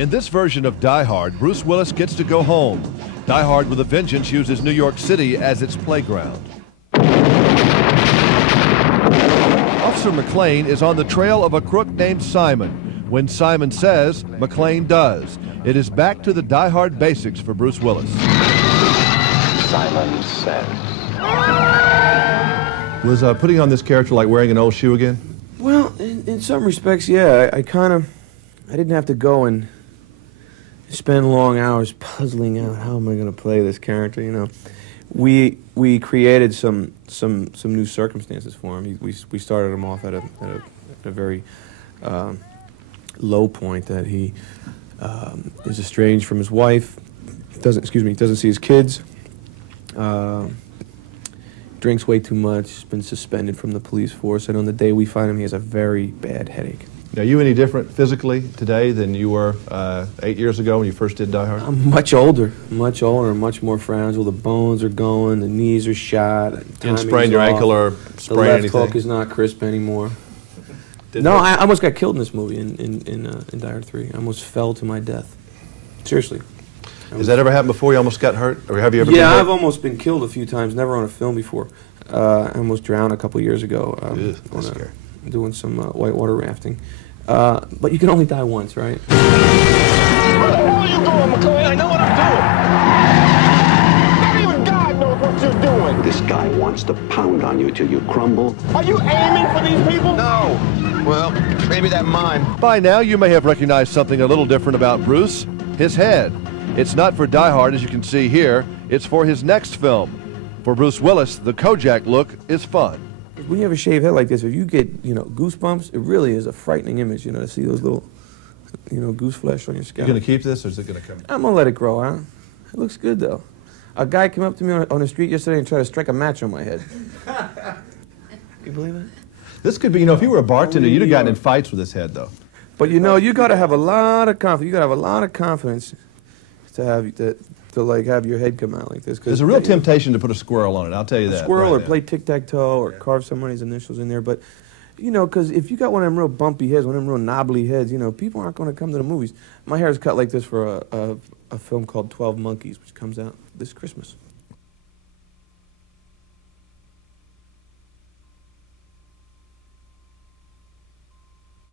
In this version of Die Hard, Bruce Willis gets to go home. Die Hard with a Vengeance uses New York City as its playground. Officer McClane is on the trail of a crook named Simon. When Simon says, McClane does. It is back to the Die Hard basics for Bruce Willis. Simon says. Was putting on this character like wearing an old shoe again? Well, in some respects, yeah. I didn't have to go and spend long hours puzzling out how am I going to play this character. You know, we created some new circumstances for him. We started him off at a very low point, that he is estranged from his wife. Doesn't see his kids. Drinks way too much. Has been suspended from the police force, and on the day we find him, he has a very bad headache. Are you any different physically today than you were 8 years ago when you first did Die Hard? I'm much older, much more fragile. The bones are going, the knees are shot. Didn't sprain your ankle or sprain anything? The left hook is not crisp anymore. No, I almost got killed in this movie in Die Hard 3. I almost fell to my death. Seriously. Has that ever happened before? You almost got hurt? Or have you ever been hurt? I've almost been killed a few times, never on a film before. I almost drowned a couple years ago doing some whitewater rafting. But you can only die once, right? Where the hell are you going, McClane? I know what I'm doing. Not even God knows what you're doing. This guy wants to pound on you till you crumble. Are you aiming for these people? No. Well, maybe that mime. By now, you may have recognized something a little different about Bruce, his head. It's not for Die Hard, as you can see here. It's for his next film. For Bruce Willis, the Kojak look is fun. When you have a shaved head like this, if you get, goosebumps, it really is a frightening image, to see those little, goose flesh on your scalp. You going to keep this, or is it going to come? I'm going to let it grow out. It looks good, though. A guy came up to me on the street yesterday and tried to strike a match on my head. You believe that? This could be, if you were a bartender, you'd have gotten in fights with this head, though. But, you got to have a lot of confidence. You got to have a lot of confidence to have your head come out like this. There's a real temptation to put a squirrel on it, I'll tell you that. A squirrel, or play tic-tac-toe, or carve somebody's initials in there. But, because if you got one of them real bumpy heads, one of them real knobbly heads, people aren't going to come to the movies. My hair is cut like this for a film called 12 Monkeys, which comes out this Christmas.